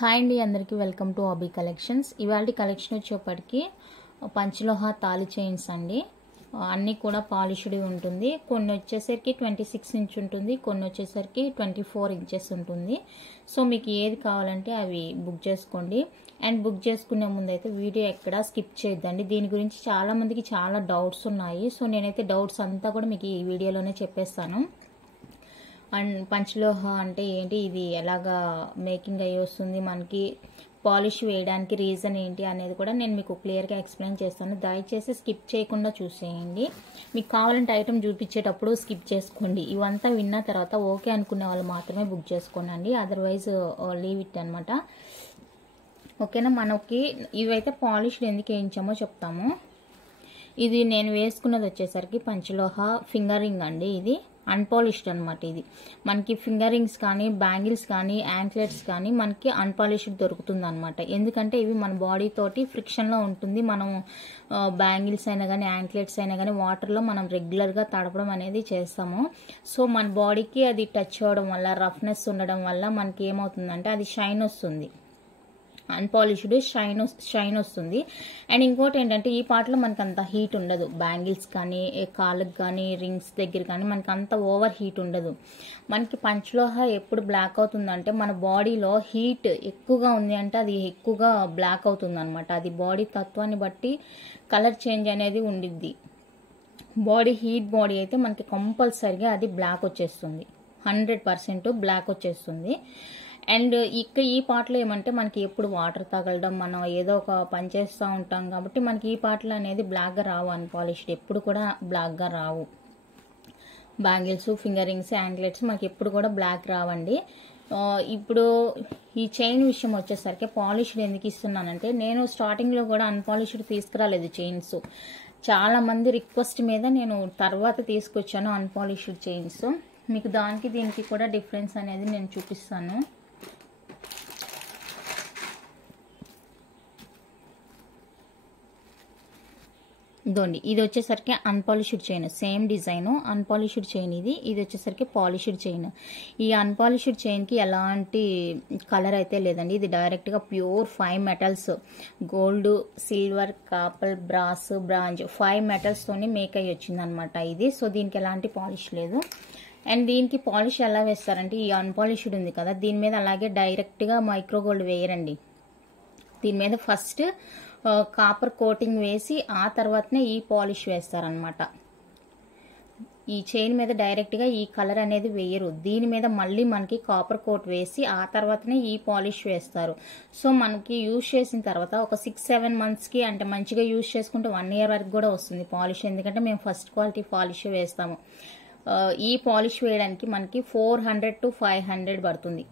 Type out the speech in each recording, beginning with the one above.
Hi అండి, అందరికీ welcome to ఆబీ collections. ఇవాళ కలెక్షన్ వచ్చేప్పటికి పంచలోహ తాళి చైన్స్ అండి. అన్నీ కూడా పాలిష్డ్ ఉంటుంది. కొన్ని వచ్చేసరికి 26 ఇంచ్ ఉంటుంది, కొన్ని వచ్చేసరికి 24 ఇంచెస్ ఉంటుంది. సో మీకు ఏది కావాలంటే అవి బుక్ చేసుకోండి. అండ్ బుక్ చేసుకునే ముందు అయితే వీడియో ఎక్కడా స్కిప్ చేయొద్దండి. దీని గురించి చాలా మందికి చాలా డౌట్స్ ఉన్నాయి. సో నేనైతే డౌట్స్ అంతా కూడా మీకు ఈ వీడియోలోనే చెప్పేస్తాను. అండ్ పంచలోహ అంటే ఏంటి, ఇది ఎలాగా మేకింగ్ అయ్యి వస్తుంది, మనకి పాలిష్ వేయడానికి రీజన్ ఏంటి అనేది కూడా నేను మీకు క్లియర్గా ఎక్స్ప్లెయిన్ చేస్తాను. దయచేసి స్కిప్ చేయకుండా చూసేయండి. మీకు కావాలంటే ఐటమ్ చూపించేటప్పుడు స్కిప్ చేసుకోండి. ఇవంతా విన్న తర్వాత ఓకే అనుకునే వాళ్ళు మాత్రమే బుక్ చేసుకోండి, అదర్వైజ్ లీవ్ ఇట్ అనమాట. ఓకేనా. మనకి ఇవైతే పాలిష్డ్ ఎందుకు వేయించామో చెప్తాము. ఇది నేను వేసుకున్నది వచ్చేసరికి పంచలోహ ఫింగర్ రింగ్ అండి. ఇది అన్పాలిష్డ్ అనమాట. ఇది మనకి ఫింగర్ రింగ్స్ కానీ, బ్యాంగిల్స్ కానీ, యాంక్లెట్స్ కానీ మనకి అన్పాలిష్డ్ దొరుకుతుంది అనమాట. ఎందుకంటే ఇవి మన బాడీ తోటి ఫ్రిక్షన్లో ఉంటుంది. మనం బ్యాంగిల్స్ అయినా కానీ, యాంక్లెట్స్ అయినా కానీ వాటర్లో మనం రెగ్యులర్గా తడపడం అనేది చేస్తాము. సో మన బాడీకి అది టచ్ అవ్వడం వల్ల, రఫ్నెస్ ఉండడం వల్ల మనకి ఏమవుతుందంటే అది షైన్ వస్తుంది. అన్పాలిష్డ్ షైన్ వస్తుంది. అండ్ ఇంకోటి ఏంటంటే ఈ పార్ట్లో మనకు అంత హీట్ ఉండదు. బ్యాంగిల్స్ కానీ, కాళ్ళకి కానీ, రింగ్స్ దగ్గర కానీ మనకి అంత ఓవర్ హీట్ ఉండదు. మనకి పంచలోహ ఎప్పుడు బ్లాక్ అవుతుందంటే మన బాడీలో హీట్ ఎక్కువగా ఉంది అంటే అది ఎక్కువగా బ్లాక్ అవుతుంది అనమాట. అది బాడీ తత్వాన్ని బట్టి కలర్ చేంజ్ అనేది ఉండిద్ది. హీట్ బాడీ అయితే మనకి కంపల్సరిగా అది బ్లాక్ వచ్చేస్తుంది, 100% బ్లాక్ వచ్చేస్తుంది. అండ్ ఈ పార్ట్లో ఏమంటే మనకి ఎప్పుడు వాటర్ తగలడం, మనం ఏదో ఒక పని చేస్తూ ఉంటాం కాబట్టి మనకి ఈ పార్ట్లో అనేది బ్లాక్గా రావు. అన్పాలిష్డ్ ఎప్పుడు కూడా బ్లాక్గా రావు. బ్యాంగిల్స్, ఫింగర్ రింగ్స్, యాంక్లెట్స్ మనకి ఎప్పుడు కూడా బ్లాక్ రావండి. ఇప్పుడు ఈ చైన్ విషయం వచ్చేసరికి పాలిష్డ్ ఎందుకు ఇస్తున్నానంటే, నేను స్టార్టింగ్లో కూడా అన్పాలిష్డ్ తీసుకురాలేదు చైన్స్. చాలా మంది రిక్వెస్ట్ మీద నేను తర్వాత తీసుకొచ్చాను అన్పాలిష్డ్ చైన్స్. మీకు దానికి దీనికి కూడా డిఫరెన్స్ అనేది నేను చూపిస్తాను. ఇదోండి, ఇది వచ్చేసరికి unpolished chain, same design unpolished chain. ఇది వచ్చేసరికి పాలిష్డ్ చైన్. ఈ అన్పాలిష్డ్ చైన్కి ఎలాంటి కలర్ అయితే లేదండి. ఇది డైరెక్ట్గా pure 5 metals, gold, silver, copper, brass, bronze 5 మెటల్స్తోని మేక్ అయ్యి వచ్చింది అనమాట ఇది. సో దీనికి ఎలాంటి పాలిష్ లేదు. అండ్ దీనికి పాలిష్ ఎలా వేస్తారంటే, ఈ అన్పాలిష్డ్ ఉంది కదా దీని మీద అలాగే డైరెక్ట్గా మైక్రో గోల్డ్ వేయరండి. దీని మీద ఫస్ట్ కాపర్ కోటింగ్ వేసి ఆ తర్వాతనే ఈ పాలిష్ వేస్తారనమాట. ఈ చైన్ మీద డైరెక్ట్గా ఈ కలర్ అనేది వేయరు. దీని మీద మళ్ళీ మనకి కాపర్ కోట్ వేసి ఆ తర్వాతనే ఈ పాలిష్ వేస్తారు. సో మనకి యూజ్ చేసిన తర్వాత ఒక 6-7 మంత్స్కి, అంటే మంచిగా యూజ్ చేసుకుంటే 1 year వరకు కూడా వస్తుంది పాలిష్. ఎందుకంటే మేము ఫస్ట్ క్వాలిటీ పాలిష్ వేస్తాము. ఈ పాలిష్ వేయడానికి మనకి 400 to 500 పడుతుంది.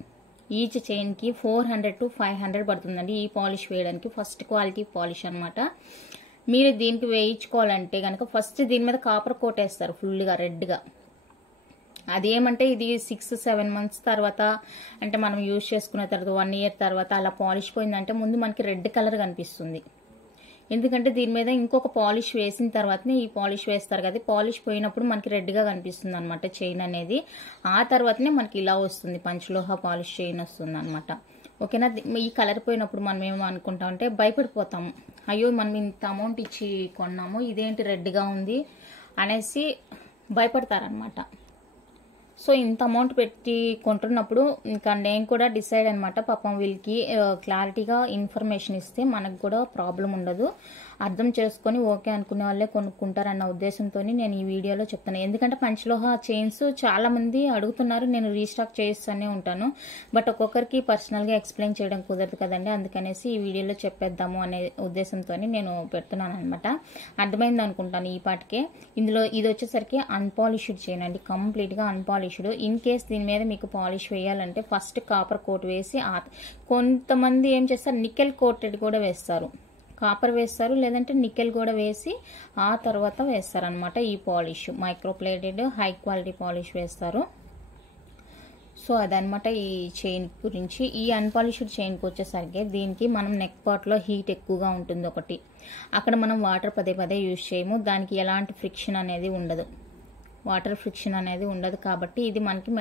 ఈచ్ చైన్కి 400 to 500 పడుతుందండి ఈ పాలిష్ వేయడానికి. ఫస్ట్ క్వాలిటీ పాలిష్ అనమాట. మీరు దీనికి వేయించుకోవాలంటే కనుక ఫస్ట్ దీని మీద కాపర్ కోట్ వేస్తారు ఫుల్గా రెడ్గా. అదేమంటే ఇది 6-7 months తర్వాత, అంటే మనం యూజ్ చేసుకున్న తర్వాత 1 year తర్వాత అలా పాలిష్ పోయిందంటే ముందు మనకి రెడ్ కలర్ కనిపిస్తుంది. ఎందుకంటే దీని మీద ఇంకొక పాలిష్ వేసిన తర్వాతనే ఈ పాలిష్ వేస్తారు కదా. పాలిష్ పోయినప్పుడు మనకి రెడ్గా కనిపిస్తుంది అనమాట చైన్ అనేది. ఆ తర్వాతనే మనకి ఇలా వస్తుంది, పంచలోహ పాలిష్ చైన్ వస్తుంది అనమాట. ఓకేనా. ఈ కలర్ పోయినప్పుడు మనం ఏమో అనుకుంటామంటే భయపడిపోతాము. అయ్యో మనం ఇంత అమౌంట్ ఇచ్చి కొన్నాము, ఇదేంటి రెడ్గా ఉంది అనేసి భయపడతారనమాట. సో ఇంత అమౌంట్ పెట్టి కొంటున్నప్పుడు ఇంకా నేను కూడా డిసైడ్ అనమాట, పాపం వీళ్ళకి క్లారిటీగా ఇన్ఫర్మేషన్ ఇస్తే మనకు కూడా ప్రాబ్లం ఉండదు, అర్థం చేసుకొని ఓకే అనుకునే వాళ్ళే కొనుక్కుంటారన్న ఉద్దేశంతో నేను ఈ వీడియోలో చెప్తాను. ఎందుకంటే పంచలోహ చైన్స్ చాలా మంది అడుగుతున్నారు, నేను రీస్టాక్ చేస్తూనే ఉంటాను. బట్ ఒక్కొక్కరికి పర్సనల్గా ఎక్స్ప్లెయిన్ చేయడం కుదరదు కదండి. అందుకనేసి ఈ వీడియోలో చెప్పేద్దాము అనే ఉద్దేశంతో నేను పెడుతున్నాను అనమాట. అర్థమైంది అనుకుంటాను ఈ పాటికే. ఇందులో ఇది వచ్చేసరికి అన్పాలిష్డ్ చైన్ అండి, కంప్లీట్గా అన్పాలిష్డ్. ఇన్ కేస్ దీని మీద మీకు పాలిష్ వేయాలంటే ఫస్ట్ కాపర్ కోట్ వేసి, కొంతమంది ఏం చేస్తారు నికెల్ కోటెడ్ కూడా వేస్తారు. కాపర్ వేస్తారు, లేదంటే నికెల్ కూడా వేసి ఆ తర్వాత వేస్తారనమాట ఈ polish. Microplated high quality polish వేస్తారు. సో అదనమాట ఈ చైన్ గురించి. ఈ అన్పాలిష్డ్ చైన్కి వచ్చేసరికి దీనికి మనం నెక్ పార్ట్లో హీట్ ఎక్కువగా ఉంటుంది ఒకటి. అక్కడ మనం వాటర్ పదే యూజ్ చేయము, దానికి ఎలాంటి ఫ్రిక్షన్ అనేది ఉండదు. వాటర్ ఫ్రిక్షన్ అనేది ఉండదు కాబట్టి ఇది మనకి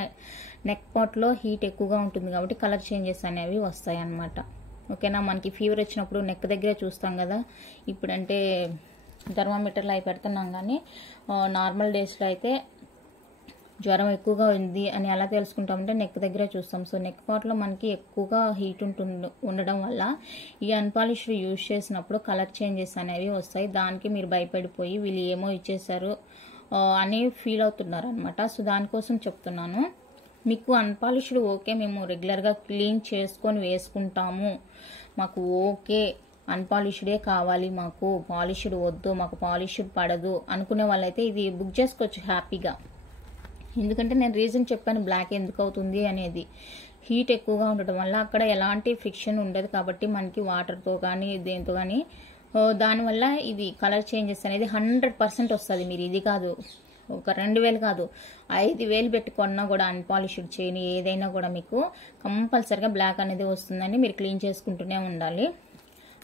నెక్ పార్ట్లో హీట్ ఎక్కువగా ఉంటుంది కాబట్టి కలర్ చేంజెస్ అనేవి వస్తాయి అన్నమాట. ఓకేనా. మనకి ఫీవర్ వచ్చినప్పుడు నెక్ దగ్గరే చూస్తాం కదా, ఇప్పుడంటే థర్మామీటర్లో అవి పెడుతున్నాం కానీ నార్మల్ డేస్లో అయితే జ్వరం ఎక్కువగా ఉంది అని ఎలా తెలుసుకుంటామంటే నెక్ దగ్గర చూస్తాం. సో నెక్ పార్ట్లో మనకి ఎక్కువగా హీట్ ఉండడం వల్ల ఈ అన్పాలిష్డ్ యూజ్ చేసినప్పుడు కలర్ చేంజెస్ అనేవి వస్తాయి. దానికి మీరు భయపడిపోయి వీళ్ళు ఏమో ఇచ్చేసారు అని ఫీల్ అవుతున్నారు అనమాట. సో దానికోసం చెప్తున్నాను. మీకు అన్పాలిష్డ్ ఓకే, మేము రెగ్యులర్గా క్లీన్ చేసుకొని వేసుకుంటాము, మాకు ఓకే అన్పాలిష్డే కావాలి, మాకు పాలిష్డ్ వద్దు, మాకు పాలిష్డ్ పడదు అనుకునే వాళ్ళైతే ఇది బుక్ చేసుకోవచ్చు హ్యాపీగా. ఎందుకంటే నేను రీజన్ చెప్పాను బ్లాక్ ఎందుకు అవుతుంది అనేది. హీట్ ఎక్కువగా ఉండటం వల్ల అక్కడ ఎలాంటి ఫ్రిక్షన్ ఉండదు కాబట్టి మనకి వాటర్తో కానీ దేంతో కానీ దానివల్ల ఇది కలర్ చేంజెస్ అనేది 100% వస్తుంది. మీరు ఇది కాదు, ఒక 2000 కాదు, 5000 పెట్టుకున్నా కూడా అన్పాలిష్డ్ చైన్ ఏదైనా కూడా మీకు కంపల్సరిగా బ్లాక్ అనేది వస్తుందని మీరు క్లీన్ చేసుకుంటూనే ఉండాలి.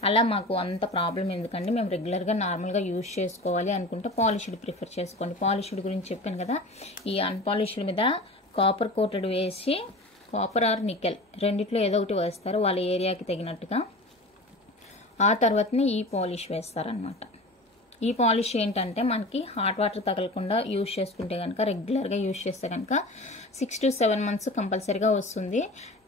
అలా మాకు అంత ప్రాబ్లం ఎందుకండి, మేము రెగ్యులర్గా నార్మల్గా యూజ్ చేసుకోవాలి అనుకుంటే పాలిష్డ్ ప్రిఫర్ చేసుకోండి. పాలిష్డ్ గురించి చెప్పాను కదా, ఈ అన్పాలిష్డ్ మీద కాపర్ కోటెడ్ వేసి, కాపర్ ఆర్ నికెల్ రెండిట్లో ఏదో ఒకటి వేస్తారు వాళ్ళ ఏరియాకి తగినట్టుగా. ఆ తర్వాతనే ఈ పాలిష్ వేస్తారనమాట. ఈ పాలిష్ ఏంటంటే మనకి హాట్ వాటర్ తగలకుండా యూజ్ చేసుకుంటే కనుక, రెగ్యులర్గా యూజ్ చేస్తే కనుక 6 to 7 months కంపల్సరీగా వస్తుంది.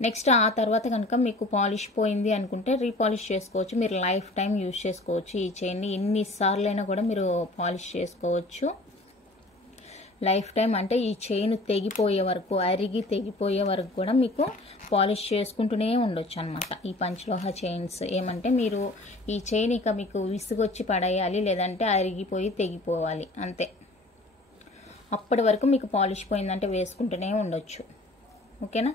నెక్స్ట్ ఆ తర్వాత కనుక మీకు పాలిష్ పోయింది అనుకుంటే రీపాలిష్ చేసుకోవచ్చు. మీరు లైఫ్ టైం యూజ్ చేసుకోవచ్చు. ఈ చైన్ని ఎన్నిసార్లు అయినా కూడా మీరు పాలిష్ చేసుకోవచ్చు. లైఫ్ టైం అంటే ఈ చైన్ తెగిపోయే వరకు, అరిగి తెగిపోయే వరకు కూడా మీకు పాలిష్ చేసుకుంటూనే ఉండొచ్చు అనమాట. ఈ పంచలోహ చైన్స్ ఏమంటే మీరు ఈ చైన్ ఇక మీకు విసుగొచ్చి పడేయాలి, లేదంటే అరిగిపోయి తెగిపోవాలి అంతే. అప్పటి వరకు మీకు పాలిష్ పోయిందంటే వేసుకుంటూనే ఉండొచ్చు. ఓకేనా.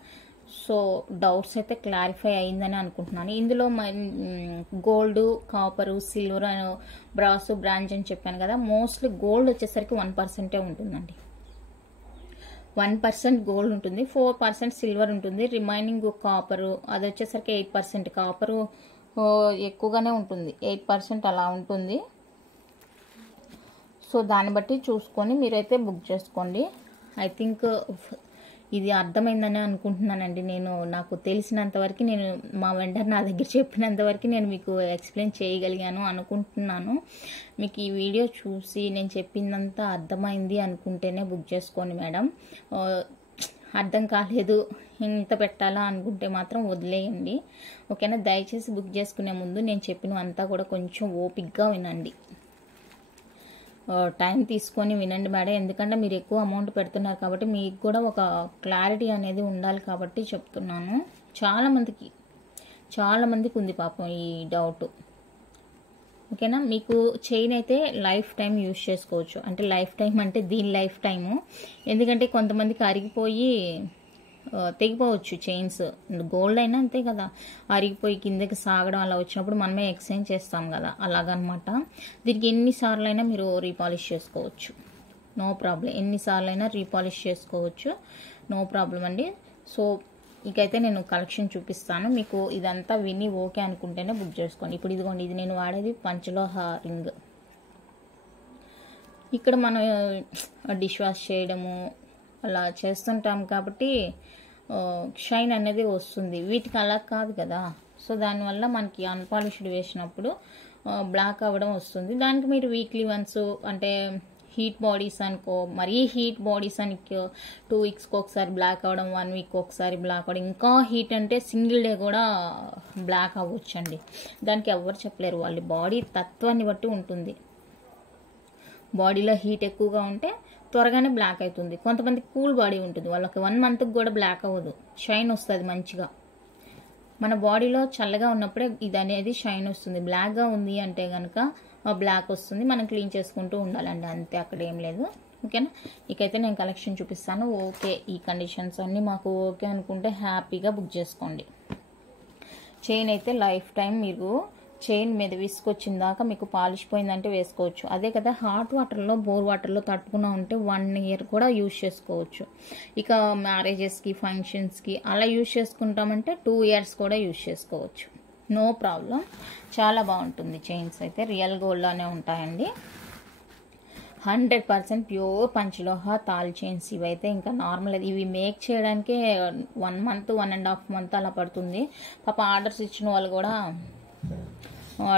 సో డౌట్స్ అయితే క్లారిఫై అయిందని అనుకుంటున్నాను. ఇందులో గోల్డ్, కాపరు, సిల్వర్, బ్రాస్, బ్రాంజ్ అని చెప్పాను కదా. మోస్ట్లీ గోల్డ్ వచ్చేసరికి 1% ఉంటుందండి. 1% గోల్డ్ ఉంటుంది, 4% సిల్వర్ ఉంటుంది, రిమైనింగ్ కాపరు అది వచ్చేసరికి 8%. కాపరు ఎక్కువగానే ఉంటుంది, 8% అలా ఉంటుంది. సో దాన్ని బట్టి చూసుకొని మీరైతే బుక్ చేసుకోండి. ఐ థింక్ ఇది అర్థమైందని అనుకుంటున్నానండి. నాకు తెలిసినంతవరకు నేను మా వెండర్ నా దగ్గర చెప్పినంతవరకు నేను మీకు ఎక్స్ప్లెయిన్ చేయగలిగాను అనుకుంటున్నాను. మీకు ఈ వీడియో చూసి నేను చెప్పిందంతా అర్థమైంది అనుకుంటేనే బుక్ చేసుకోండి మేడం. అర్థం కాలేదు ఇంత పెట్టాలా అనుకుంటే మాత్రం వదిలేయండి. ఓకేనా. దయచేసి బుక్ చేసుకునే ముందు నేను చెప్పినంతా కూడా కొంచెం ఓపిక్గా వినండి, టైం తీసుకొని వినండి మేడం. ఎందుకంటే మీరు ఎక్కువ అమౌంట్ పెడుతున్నారు కాబట్టి మీకు కూడా ఒక క్లారిటీ అనేది ఉండాలి కాబట్టి చెప్తున్నాను. చాలా మందికి ఉంది పాపం ఈ డౌట్. ఓకేనా. మీకు చైన్ అయితే లైఫ్ టైం యూజ్ చేసుకోవచ్చు. అంటే లైఫ్ టైం అంటే దీని లైఫ్ టైము. ఎందుకంటే కొంతమందికి అరిగిపోయి తెగిపోవచ్చు చైన్స్. గోల్డ్ అయినా అంతే కదా, అరిగిపోయి కిందకి సాగడం అలా వచ్చినప్పుడు మనమే ఎక్స్చేంజ్ చేస్తాం కదా, అలాగనమాట. దీనికి ఎన్నిసార్లు అయినా మీరు రీపాలిష్ చేసుకోవచ్చు, నో ప్రాబ్లం. ఎన్నిసార్లు అయినా రీపాలిష్ చేసుకోవచ్చు, నో ప్రాబ్లం అండి. సో ఇకైతే నేను కలెక్షన్ చూపిస్తాను మీకు. ఇదంతా విని ఓకే అనుకుంటేనే బుక్ చేసుకోండి. ఇప్పుడు ఇదిగోండి, ఇది నేను వాడేది పంచలోహ రింగ్. ఇక్కడ మనం డిష్ వాష్ చేయడము అలా చేస్తుంటాం కాబట్టి షైన్ అనేది వస్తుంది. వీటికి అలా కాదు కదా. సో దానివల్ల మనకి అన్పాలిష్డ్ వేసినప్పుడు బ్లాక్ అవ్వడం వస్తుంది. దానికి మీరు వీక్లీ వన్స్ అంటే హీట్ బాడీస్ అనుకో, మరీ హీట్ బాడీస్ అని 2 weeksకి ఒకసారి బ్లాక్ అవ్వడం, 1 week ఒకసారి బ్లాక్ అవ్వడం, ఇంకా హీట్ అంటే సింగిల్ డే కూడా బ్లాక్ అవ్వచ్చండి. దానికి ఎవరు చెప్పలేరు, వాళ్ళ బాడీ తత్వాన్ని బట్టి ఉంటుంది. బాడీలో హీట్ ఎక్కువగా ఉంటే త్వరగానే బ్లాక్ అవుతుంది. కొంతమంది కూల్ బాడీ ఉంటుంది, వాళ్ళకి 1 monthకి కూడా బ్లాక్ అవ్వదు, షైన్ వస్తుంది మంచిగా. మన బాడీలో చల్లగా ఉన్నప్పుడే ఇది అనేది షైన్ వస్తుంది. బ్లాక్గా ఉంది అంటే కనుక బ్లాక్ వస్తుంది. మనం క్లీన్ చేసుకుంటూ ఉండాలండి, అంతే, అక్కడ ఏం లేదు. ఓకేనా. ఇకైతే నేను కలెక్షన్ చూపిస్తాను. ఓకే, ఈ కండిషన్స్ అన్నీ మాకు ఓకే అనుకుంటే హ్యాపీగా బుక్ చేసుకోండి. చైన్ అయితే లైఫ్ టైం మీరు చైన్ మీద విసుకొచ్చిన దాకా మీకు పాలిష్ పోయిందంటే వేసుకోవచ్చు. అదే కదా హాట్ వాటర్లో, బోర్ వాటర్లో తట్టుకున్నా ఉంటే 1 year కూడా యూజ్ చేసుకోవచ్చు. ఇక మ్యారేజెస్కి, ఫంక్షన్స్కి అలా యూజ్ చేసుకుంటామంటే 2 years కూడా యూజ్ చేసుకోవచ్చు, నో ప్రాబ్లం. చాలా బాగుంటుంది చైన్స్ అయితే, రియల్ గోల్డ్లోనే ఉంటాయండి. 100% ప్యూర్ పంచలోహ తాల్ చైన్స్ ఇవైతే ఇంకా నార్మల్. ఇవి మేక్ చేయడానికే 1 మంత్ 1.5 మంత్ అలా పడుతుంది. పాప ఆర్డర్స్ ఇచ్చిన వాళ్ళు కూడా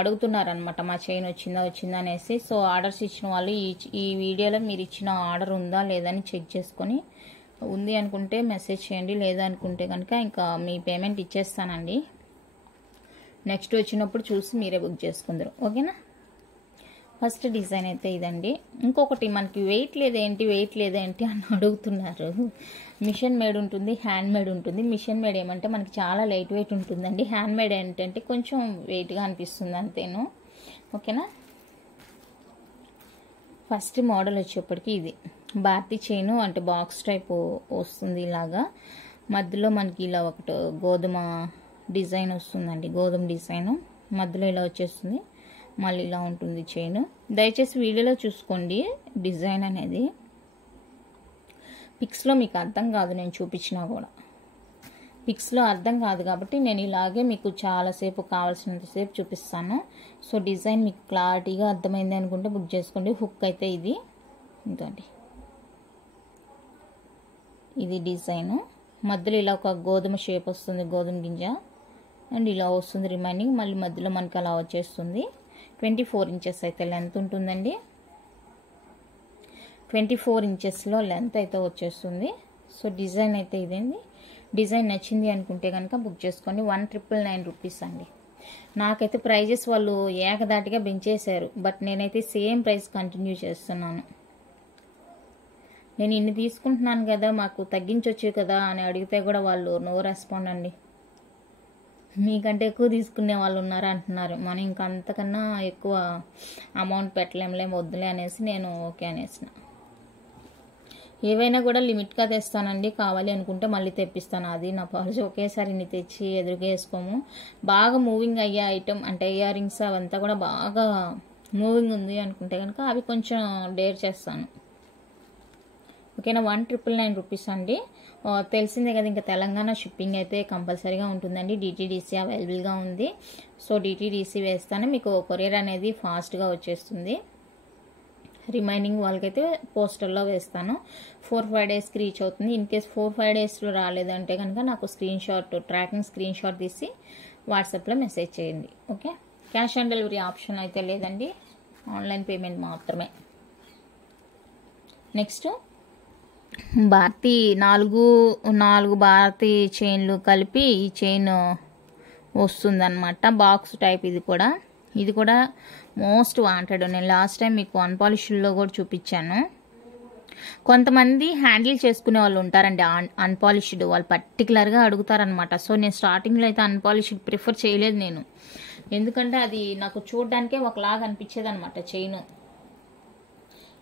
అడుగుతున్నారనమాట మా చైన్ వచ్చిందా అనేసి. సో ఆర్డర్స్ ఇచ్చిన వాళ్ళు ఈ వీడియోలో మీరు ఇచ్చిన ఆర్డర్ ఉందా లేదని చెక్ చేసుకొని ఉంది అనుకుంటే మెసేజ్ చేయండి, లేదా అనుకుంటే కనుక ఇంకా మీ పేమెంట్ ఇచ్చేస్తానండి. నెక్స్ట్ వచ్చినప్పుడు చూసి మీరే బుక్ చేసుకుందరు, ఓకేనా. ఫస్ట్ డిజైన్ అయితే ఇదండి. ఇంకొకటి మనకి వెయిట్ లేదేంటి అని అడుగుతున్నారు. మిషన్ మేడ్ ఉంటుంది, హ్యాండ్ మేడ్ ఉంటుంది. మిషన్ మేడ్ ఏమంటే మనకి చాలా లైట్ వెయిట్ ఉంటుందండి. హ్యాండ్ మేడ్ ఏంటంటే కొంచెం వెయిట్గా అనిపిస్తుంది అంతేను, ఓకేనా. ఫస్ట్ మోడల్ వచ్చేప్పటికి ఇది భారతీ చైన్ అంటే బాక్స్ టైప్ వస్తుంది. ఇలాగా మధ్యలో మనకి ఇలా ఒకటి గోధుమ డిజైన్ వస్తుందండి. గోధుమ డిజైన్ మధ్యలో ఇలా వచ్చేస్తుంది. మళ్ళీ ఇలా ఉంటుంది చైన్. దయచేసి వీడియోలో చూసుకోండి డిజైన్ అనేది. పిక్స్లో మీకు అర్థం కాదు, నేను చూపించినా కూడా పిక్స్లో అర్థం కాదు కాబట్టి నేను ఇలాగే మీకు చాలాసేపు కావాల్సినంతసేపు చూపిస్తాను. సో డిజైన్ మీకు క్లారిటీగా అర్థమైంది అనుకుంటే బుక్ చేసుకోండి. హుక్ అయితే ఇది ఇంకోండి, ఇది డిజైన్. మధ్యలో ఇలా ఒక గోధుమ షేప్ వస్తుంది, గోధుమ గింజ, అండ్ ఇలా వస్తుంది రిమైనింగ్. మళ్ళీ మధ్యలో మనకి అలా వచ్చేస్తుంది. 24 ఇంచెస్ అయితే లెంత్ ఉంటుందండి. 24 ఇంచెస్లో లెంత్ అయితే వచ్చేస్తుంది. సో డిజైన్ అయితే ఇదేంది. డిజైన్ నచ్చింది అనుకుంటే కనుక బుక్ చేసుకోండి. 1999 రూపీస్ అండి. నాకైతే ప్రైజెస్ వాళ్ళు ఏకదాటిగా పెంచేశారు, బట్ నేనైతే సేమ్ ప్రైస్ కంటిన్యూ చేస్తున్నాను. నేను ఇన్ని తీసుకుంటున్నాను కదా, మాకు తగ్గించవచ్చు కదా అని అడిగితే కూడా వాళ్ళు నో రెస్పాండ్ అండి. మీకంటే ఎక్కువ తీసుకునే వాళ్ళు ఉన్నారా అంటున్నారు. మనం ఇంకా అంతకన్నా ఎక్కువ అమౌంట్ పెట్టలేంలే, వద్దులే అనేసి నేను ఓకే అనేసిన. ఏవైనా కూడా లిమిట్గా తెస్తానండి, కావాలి అనుకుంటే మళ్ళీ తెప్పిస్తాను. అది నా పాలసీ. ఒకేసారి ఇన్ని తెచ్చి ఎదురుగా వేసుకోము. బాగా మూవింగ్ అయ్యే ఐటమ్ అంటే ఇయర్ రింగ్స్ అవంతా కూడా బాగా మూవింగ్ ఉంది అనుకుంటే కనుక అవి కొంచెం డేర్ చేస్తాను, ఓకేనా. 1999 రూపీస్ అండి. తెలిసిందే కదా, ఇంకా తెలంగాణ షిప్పింగ్ అయితే కంపల్సరీగా ఉంటుందండి. డిటీడీసీ అవైలబుల్గా ఉంది. సో డిటీడీసీ వేస్తానే మీకు కొరియర్ అనేది ఫాస్ట్గా వచ్చేస్తుంది. రిమైనింగ్ వాళ్ళకైతే పోస్టల్లో వేస్తాను. 4-5 డేస్కి రీచ్ అవుతుంది. ఇన్ కేస్ 4-5 డేస్లో రాలేదంటే కనుక నాకు ట్రాకింగ్ స్క్రీన్ షాట్ తీసి వాట్సాప్లో మెసేజ్ చేయండి, okay. Cash on delivery option అయితే లేదండి, ఆన్లైన్ పేమెంట్ మాత్రమే. నెక్స్ట్ భారతీ 4 భారతీ చైన్లు కలిపి ఈ చైన్ వస్తుందన్నమాట. బాక్స్ టైప్ ఇది కూడా మోస్ట్ వాంటెడ్. నేను లాస్ట్ టైం మీకు అన్పాలిష్డ్లో కూడా చూపించాను. కొంతమంది హ్యాండిల్ చేసుకునే వాళ్ళు ఉంటారండి అన్పాలిష్డ్, వాళ్ళు పర్టికులర్గా అడుగుతారనమాట. సో నేను స్టార్టింగ్లో అయితే అన్పాలిష్డ్ ప్రిఫర్ చేయలేదు నేను, ఎందుకంటే అది నాకు చూడడానికే ఒకలాగా అనిపించేది అనమాట చైన్.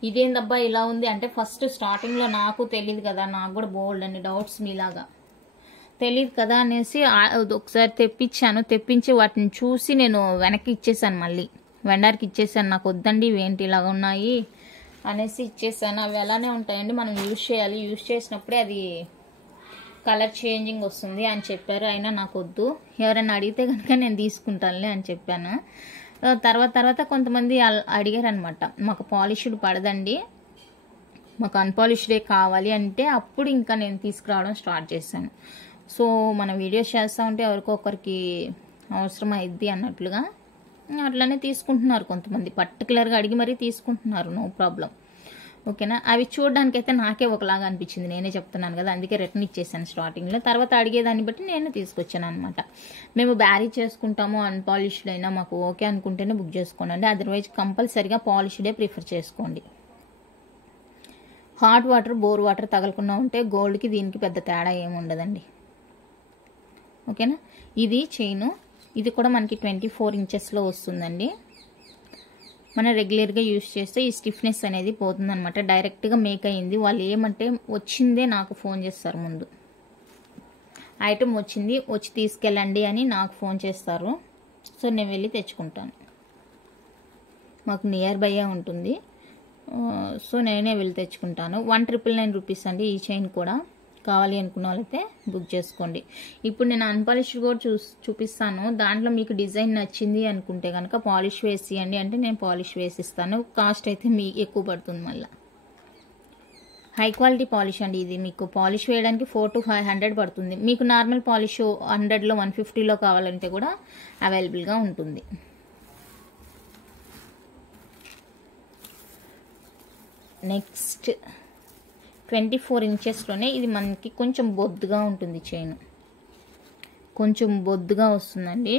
ఇదేందబ్బా ఇలా ఉంది అంటే ఫస్ట్ స్టార్టింగ్లో నాకు తెలియదు కదా, నాకు కూడా బోల్డ్ అండి డౌట్స్ మీలాగా తెలియదు కదా అనేసి ఒకసారి తెప్పించి వాటిని చూసి నేను వెనక్కి ఇచ్చేసాను, మళ్ళీ వెండర్కి ఇచ్చేసాను. నాకు వద్దండి ఇవేంటి ఇలాగ ఉన్నాయి అనేసి ఇచ్చేసాను. అవి అలానే ఉంటాయండి, మనం యూజ్ చేయాలి, యూజ్ చేసినప్పుడే అది కలర్ చేంజింగ్ వస్తుంది అని చెప్పారు. అయినా నాకు వద్దు, ఎవరైనా అడిగితే కనుక నేను తీసుకుంటానులే అని చెప్పాను. తర్వాత కొంతమంది అడిగారు అనమాట, మాకు పాలిష్డ్ పడదండి, మాకు అన్పాలిష్డే కావాలి అంటే అప్పుడు ఇంకా నేను తీసుకురావడం స్టార్ట్ చేశాను. సో మన వీడియోస్ చేస్తూ ఉంటే ఎవరికొకరికి అవసరం అయింది అన్నట్లుగా అట్లానే తీసుకుంటున్నారు కొంతమంది, పర్టికులర్గా అడిగి మరీ తీసుకుంటున్నారు, నో ప్రాబ్లం, ఓకేనా. అవి చూడడానికైతే నాకే ఒకలాగా అనిపించింది, నేనే చెప్తున్నాను కదా, అందుకే రిటర్న్ ఇచ్చేసాను స్టార్టింగ్లో. తర్వాత అడిగేదాన్ని బట్టి నేను తీసుకొచ్చాను అనమాట. మేము బ్యారీ చేసుకుంటాము, అన్పాలిష్డ్ అయినా మాకు ఓకే అనుకుంటేనే బుక్ చేసుకోండి, అదర్వైజ్ కంపల్సరీగా పాలిష్డే ప్రిఫర్ చేసుకోండి. హాట్ వాటర్ బోర్ వాటర్ తగలకుండా ఉంటే గోల్డ్కి దీనికి పెద్ద తేడా ఏమి ఉండదండి, ఓకేనా. ఇది చైను, ఇది కూడా మనకి 24 ఇంచెస్లో వస్తుందండి. మనం రెగ్యులర్గా యూజ్ చేస్తే ఈ స్టిఫ్నెస్ అనేది పోతుంది అనమాట. డైరెక్ట్గా మేక్ అయ్యింది, వాళ్ళు ఏమంటే వచ్చిందే నాకు ఫోన్ చేస్తారు, ముందు ఐటమ్ వచ్చి తీసుకెళ్ళండి అని నాకు ఫోన్ చేస్తారు. సో నేను వెళ్ళి తెచ్చుకుంటాను, మాకు నియర్ బై ఉంటుంది. సో నేనే వెళ్ళి తెచ్చుకుంటాను. 1999 రూపీస్ అండి ఈ చైన్ కూడా. కావాలి అనుకున్న వాళ్ళైతే బుక్ చేసుకోండి. ఇప్పుడు నేను అన్పాలిష్డ్ కూడా చూపిస్తాను. దాంట్లో మీకు డిజైన్ నచ్చింది అనుకుంటే కనుక పాలిష్ వేసియండి అంటే నేను పాలిష్ వేసిస్తాను. కాస్ట్ అయితే ఎక్కువ పడుతుంది. మళ్ళీ హై క్వాలిటీ పాలిష్ అండి ఇది. మీకు పాలిష్ వేయడానికి 400 to 500 పడుతుంది. మీకు నార్మల్ పాలిష్ 100లో 150లో కావాలంటే కూడా అవైలబుల్గా ఉంటుంది. నెక్స్ట్ 24 ఇంచెస్లోనే ఇది మనకి కొంచెం బొద్దుగా ఉంటుంది. చైన్ కొంచెం బొద్దుగా వస్తుందండి.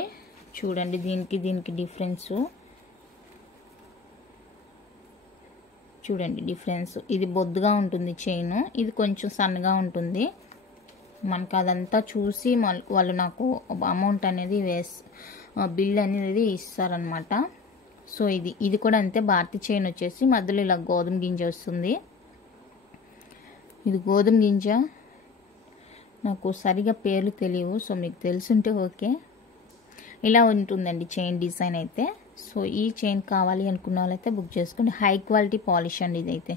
చూడండి దీనికి డిఫరెన్స్ చూడండి. ఇది బొద్దుగా ఉంటుంది చైన్, ఇది కొంచెం సన్నగా ఉంటుంది. మనకు అదంతా చూసి వాళ్ళు నాకు అమౌంట్ అనేది బిల్ అనేది ఇస్తారనమాట. సో ఇది కూడా అంతే. భారతీ చైన్ వచ్చేసి మధ్యలో ఇలా గోధుమ గింజ వస్తుంది. ఇది గోధుమ గింజ, నాకు సరిగా పేర్లు తెలియవు. సో మీకు తెలుసుంటే ఓకే. ఇలా ఉంటుందండి చైన్ డిజైన్ అయితే. సో ఈ చైన్ కావాలి అనుకున్న వాళ్ళైతే బుక్ చేసుకోండి. హై క్వాలిటీ పాలిష్ అండి ఇదైతే.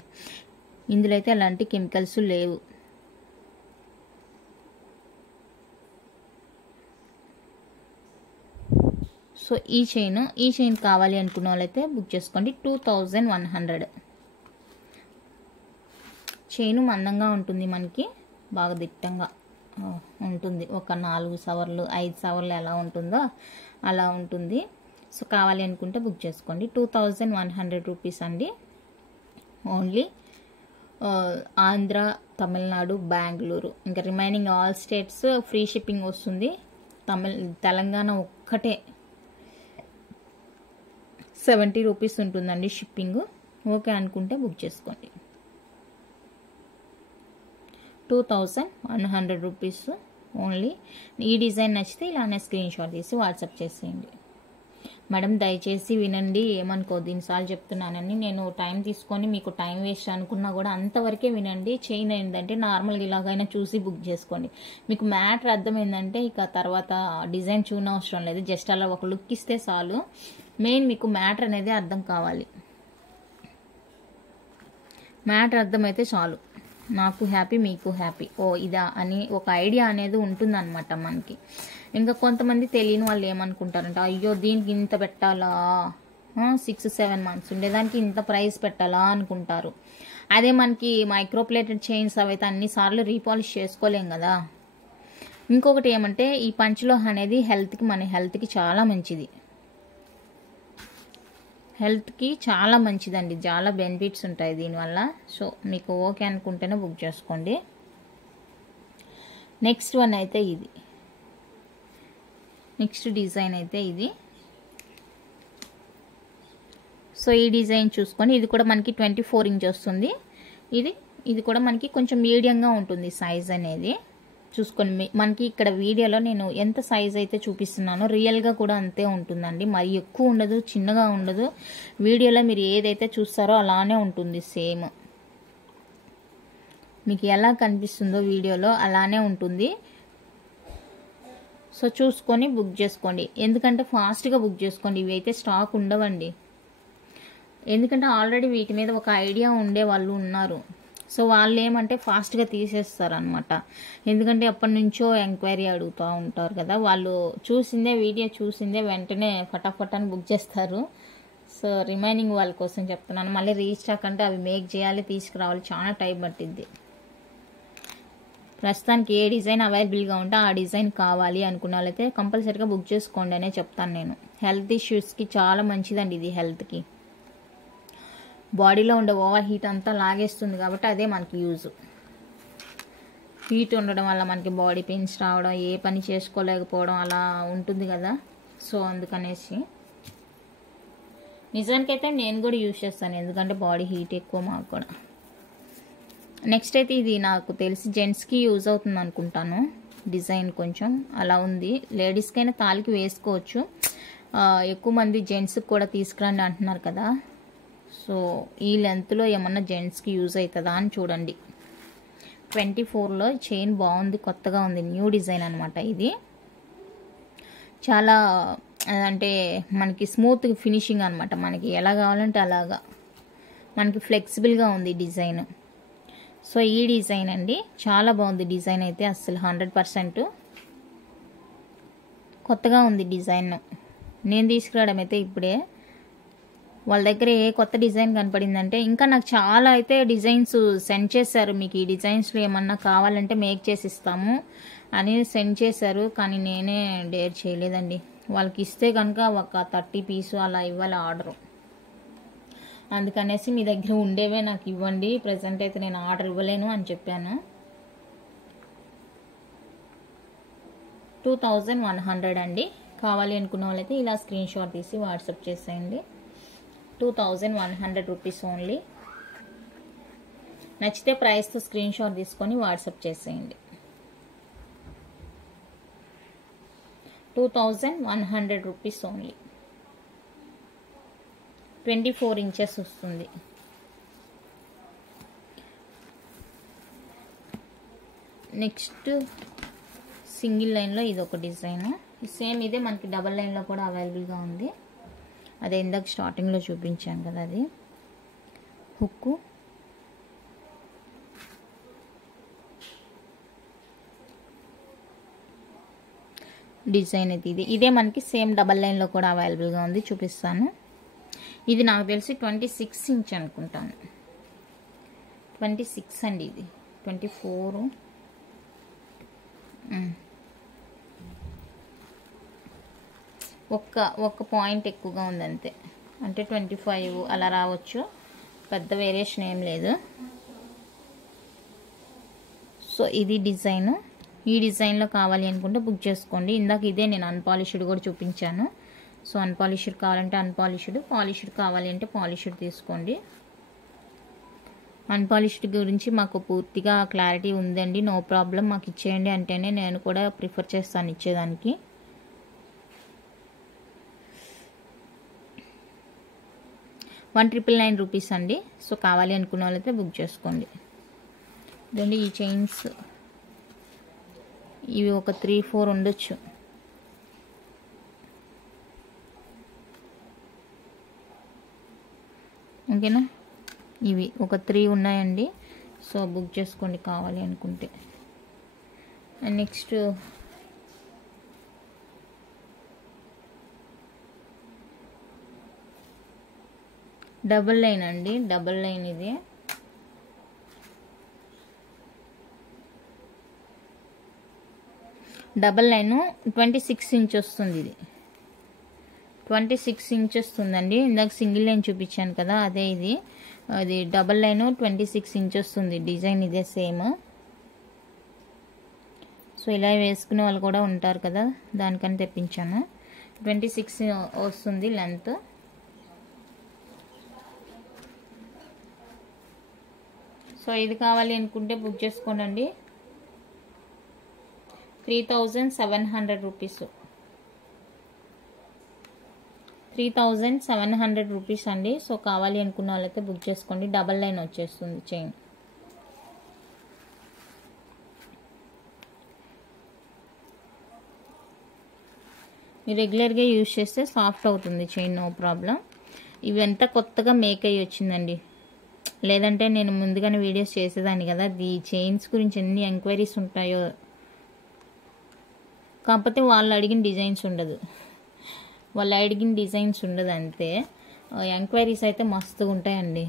ఇందులో అయితే ఎలాంటి కెమికల్స్ లేవు. సో ఈ చైన్ కావాలి అనుకున్న వాళ్ళైతే బుక్ చేసుకోండి. 2100. చైన్ మందంగా ఉంటుంది, మనకి బాగా దిట్టంగా ఉంటుంది. ఒక 4 సవర్లు 5 సవర్లు ఎలా ఉంటుందో అలా ఉంటుంది. సో కావాలి అనుకుంటే బుక్ చేసుకోండి. 2100 రూపీస్ అండి. ఓన్లీ ఆంధ్ర, తమిళనాడు, బెంగళూరు, ఇంకా remaining all states free shipping వస్తుంది. తెలంగాణ ఒక్కటే 70 రూపీస్ ఉంటుందండి షిప్పింగ్. ఓకే అనుకుంటే బుక్ చేసుకోండి. 2100 రూపీస్ ఓన్లీ. ఈ డిజైన్ నచ్చితే ఇలానే స్క్రీన్ షాట్ తీసి వాట్సాప్ చేసేయండి. మేడం దయచేసి వినండి, ఏమనుకోద్దు ఇన్నిసార్లు చెప్తున్నానని. నేను టైం తీసుకొని మీకు టైం వేస్ట్ అనుకున్నా కూడా అంతవరకే వినండి. చైన్ ఏంటంటే నార్మల్గా ఇలాగైనా చూసి బుక్ చేసుకోండి. మీకు మ్యాటర్ అర్థమైందంటే ఇక తర్వాత డిజైన్ చూడనవసరం లేదు. జస్ట్ అలా ఒక లుక్ ఇస్తే చాలు. మెయిన్ మీకు మ్యాటర్ అనేది అర్థం కావాలి. మ్యాటర్ అర్థమైతే చాలు. నాకు హ్యాపీ, మీకు హ్యాపీ. ఇదా అని ఒక ఐడియా అనేది ఉంటుందన్నమాట మనకి. ఇంకా కొంతమంది తెలియని వాళ్ళు ఏమనుకుంటారంటే, అయ్యో దీనికి ఇంత పెట్టాలా, 6-7 months ఉండేదానికి ఇంత ప్రైస్ పెట్టాలా అనుకుంటారు. అదే మనకి మైక్రోప్లేటెడ్ చైన్స్ అవైతే అన్నిసార్లు రీపాలిష్ చేసుకోలేం కదా. ఇంకొకటి ఏమంటే ఈ పంచలోహ అనేది మన హెల్త్కి చాలా మంచిది. హెల్త్కి చాలా మంచిదండి. చాలా బెనిఫిట్స్ ఉంటాయి దీనివల్ల. సో మీకు ఓకే అనుకుంటేనే బుక్ చేసుకోండి. నెక్స్ట్ వన్ అయితే ఇది. నెక్స్ట్ డిజైన్ అయితే ఇది. సో ఈ డిజైన్ చూసుకొని ఇది కూడా మనకి 24 ఇంచ్ వస్తుంది. ఇది కూడా మనకి కొంచెం మీడియంగా ఉంటుంది సైజ్ అనేది. చూసుకొని మనకి ఇక్కడ వీడియోలో నేను ఎంత సైజ్ అయితే చూపిస్తున్నానో రియల్గా కూడా అంతే ఉంటుందండి. మరి ఎక్కువ ఉండదు, చిన్నగా ఉండదు. వీడియోలో మీరు ఏదైతే చూస్తారో అలానే ఉంటుంది. సేమ్ మీకు ఎలా కనిపిస్తుందో వీడియోలో అలానే ఉంటుంది. సో చూసుకొని బుక్ చేసుకోండి. ఎందుకంటే ఫాస్ట్గా బుక్ చేసుకోండి. ఇవి అయితే స్టాక్ ఉండవండి. ఎందుకంటే ఆల్రెడీ వీటి మీద ఒక ఐడియా ఉండే వాళ్ళు ఉన్నారు. సో వాళ్ళు ఏమంటే ఫాస్ట్గా తీసేస్తారు అనమాట. ఎందుకంటే ఎప్పటి నుంచో ఎంక్వైరీ అడుగుతూ ఉంటారు కదా. వాళ్ళు వీడియో చూసిందే వెంటనే ఫటాఫట్ అని బుక్ చేస్తారు. సో రిమైనింగ్ వాళ్ళ కోసం చెప్తున్నాను. మళ్ళీ రీస్టాక్ అంటే అవి మేక్ చేయాలి, తీసుకురావాలి, చాలా టైం పట్టిద్ది. ప్రస్తుతానికి ఏ డిజైన్ అవైలబుల్గా ఉంటే ఆ డిజైన్ కావాలి అనుకున్న వాళ్ళైతే కంపల్సరీగా బుక్ చేసుకోండి అనే చెప్తాను నేను. హెల్త్ ఇష్యూస్కి చాలా మంచిదండి ఇది. హెల్త్కి బాడీలో ఉండే ఓవర్ హీట్ అంతా లాగేస్తుంది కాబట్టి అదే మనకి యూజ్. హీట్ ఉండడం వల్ల మనకి బాడీ పెయిన్స్ రావడం, ఏ పని చేసుకోలేకపోవడం అలా ఉంటుంది కదా. సో అందుకనేసి నిజానికైతే నేను కూడా యూజ్ చేస్తాను, ఎందుకంటే బాడీ హీట్ ఎక్కువ మాకు కూడా. నెక్స్ట్ అయితే ఇది నాకు తెలిసి జెంట్స్కి యూజ్ అవుతుంది అనుకుంటాను. డిజైన్ కొంచెం అలా ఉంది. లేడీస్కైనా తాలికి వేసుకోవచ్చు. ఎక్కువ మంది జెంట్స్కి కూడా తీసుకురండి అంటున్నారు కదా. సో ఈ లెంత్లో ఏమన్నా జెంట్స్కి యూజ్ అవుతుందా అని చూడండి. 24లో చైన్ బాగుంది, కొత్తగా ఉంది, న్యూ డిజైన్ అనమాట. ఇది చాలా అంటే మనకి స్మూత్ ఫినిషింగ్ అనమాట. మనకి ఎలా కావాలంటే అలాగా మనకి ఫ్లెక్సిబుల్గా ఉంది డిజైన్. సో ఈ డిజైన్ అండి, చాలా బాగుంది డిజైన్ అయితే, అస్సలు 100% కొత్తగా ఉంది డిజైన్. నేను తీసుకురావడం అయితే ఇప్పుడే, వాళ్ళ దగ్గర ఏ కొత్త డిజైన్ కనపడిందంటే, ఇంకా నాకు చాలా అయితే డిజైన్స్ సెండ్ చేశారు, మీకు ఈ డిజైన్స్లో ఏమన్నా కావాలంటే మేక్ చేసి ఇస్తాము అని సెండ్ చేశారు. కానీ నేనే డేర్ చేయలేదండి. వాళ్ళకి ఇస్తే కనుక ఒక 30 పీసు అలా ఇవ్వాలి ఆర్డరు. అందుకనేసి మీ దగ్గర ఉండేవే నాకు ఇవ్వండి, ప్రజెంట్ అయితే నేను ఆర్డర్ ఇవ్వలేను అని చెప్పాను. 2100 అండి. కావాలి అనుకున్న వాళ్ళైతే ఇలా స్క్రీన్ షాట్ తీసి వాట్సాప్ చేసేయండి. 2100 రూపీస్ ఓన్లీ. నచ్చితే ప్రైస్తో స్క్రీన్ షాట్ తీసుకొని వాట్సాప్ చేసేయండి. 2100 రూపీస్ ఓన్లీ. 24 ఇంచెస్ వస్తుంది. నెక్స్ట్ సింగిల్ లైన్లో ఇది ఒక డిజైన్, సేమ్ ఇదే మనకి డబల్ లైన్లో కూడా అవైలబుల్గా ఉంది. అదే ఇందాక స్టార్టింగ్లో చూపించాను కదా, అది హుక్కు. డిజైన్ అయితే ఇదే మనకి సేమ్ డబల్ లైన్లో కూడా అవైలబుల్గా ఉంది, చూపిస్తాను. ఇది నాకు తెలిసి 26 ఇంచ్ అనుకుంటాను. 26 అండి, ఇది 24. ఒక్క పాయింట్ ఎక్కువగా ఉంది అంతే, అంటే 25 అలా రావచ్చు, పెద్ద వేరియేషన్ ఏం లేదు. సో ఇది డిజైను. ఈ డిజైన్లో కావాలి అనుకుంటే బుక్ చేసుకోండి. ఇందాక ఇదే నేను అన్పాలిష్డ్ కూడా చూపించాను. సో అన్పాలిష్డ్ కావాలంటే అన్పాలిష్డ్, పాలిష్డ్ కావాలి అంటే పాలిష్డ్ తీసుకోండి. అన్పాలిష్డ్ గురించి మాకు పూర్తిగా క్లారిటీ ఉందండి, నో ప్రాబ్లం, మాకు ఇచ్చేయండి అంటేనే నేను కూడా ప్రిఫర్ చేస్తాను ఇచ్చేదానికి. ₹1,999 అండి. సో కావాలి అనుకున్న వాళ్ళైతే బుక్ చేసుకోండి. ఇదండి ఈ చైన్స్, ఇవి ఒక 3-4 ఉండొచ్చు. ఓకేనా, ఇవి ఒక 3 ఉన్నాయండి. సో బుక్ చేసుకోండి కావాలి అనుకుంటే. అండ్ నెక్స్ట్ డబల్ లైన్ అండి, డబల్ లైన్ ఇది. డబల్ లైన్ 26 ఇంచ్ వస్తుంది. ఇది 26 ఇంచ్ వస్తుందండి. ఇందాక సింగిల్ లైన్ చూపించాను కదా, అదే ఇది. అది డబల్ లైన్ 26 ఇంచ్ వస్తుంది. డిజైన్ ఇదే సేమ్. సో ఇలా వేసుకునే వాళ్ళు కూడా ఉంటారు కదా, దానికని తెప్పించాను. 26 వస్తుంది లెంత్. సో ఇది కావాలి అనుకుంటే బుక్ చేసుకోండి. 3,700 రూపీస్. 3,700 రూపీస్ అండి. సో కావాలి అనుకున్న వాళ్ళైతే బుక్ చేసుకోండి. డబల్ లైన్ వచ్చేస్తుంది చైన్. మీరు రెగ్యులర్గా యూజ్ చేస్తే సాఫ్ట్ అవుతుంది చైన్, నో ప్రాబ్లం. ఇవంతా కొత్తగా మేక్ అయ్యి వచ్చిందండి, లేదంటే నేను ముందుగానే వీడియోస్ చేసేదాన్ని కదా. ఈ చైన్స్ గురించి ఎన్ని ఎంక్వైరీస్ ఉంటాయో, కాకపోతే వాళ్ళు అడిగిన డిజైన్స్ ఉండదు, అంతే. ఎంక్వైరీస్ అయితే మస్తుగా ఉంటాయండి.